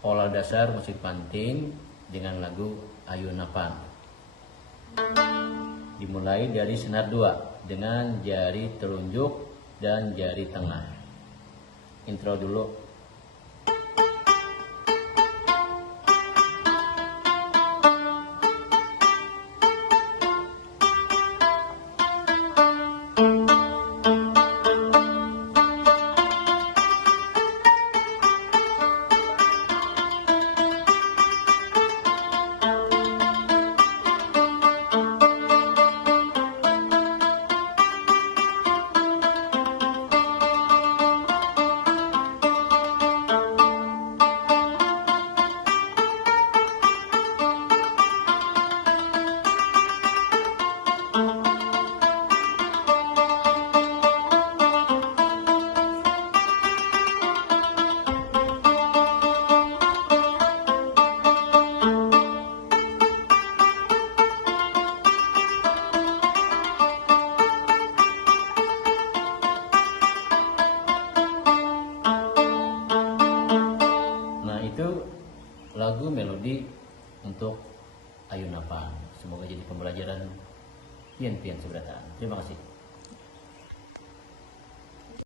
pola dasar musik panting dengan lagu Ayunapan. Dimulai dari senar 2 dengan jari telunjuk dan jari tengah. Intro dulu. Itu lagu melodi untuk Ayunapan. Semoga jadi pembelajaran pian-pian seberatan. Terima kasih.